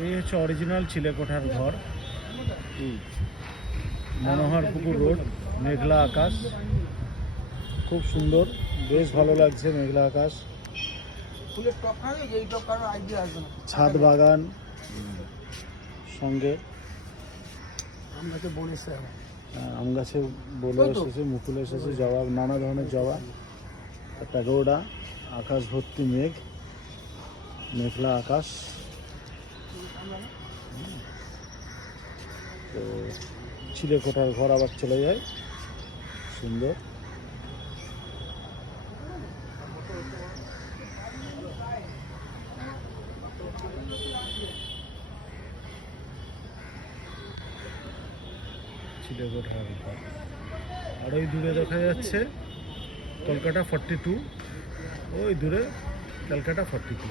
এই হচ্ছে অরিজিনাল চিলেকোঠার ঘর। মনোহরপুকুর রোড, মেঘলা আকাশ, খুব সুন্দর, বেশ ভালো লাগছে। মেঘলা আকাশ, ছাদ বাগান সঙ্গে আম গাছে বলে এসেছে, মুকুল এসেছে, জবা, নানা ধরনের জবা, প্যাগোডা, আকাশ ভর্তি মেঘ, মেঘলা আকাশ। তো চিলেকোঠার ঘর আবার চলে যায়, সুন্দর। চিলেকোঠার ঘর। আর ওই দূরে দেখা যাচ্ছে কলকাতা 42, ওই দূরে ক্যালকাটা 42।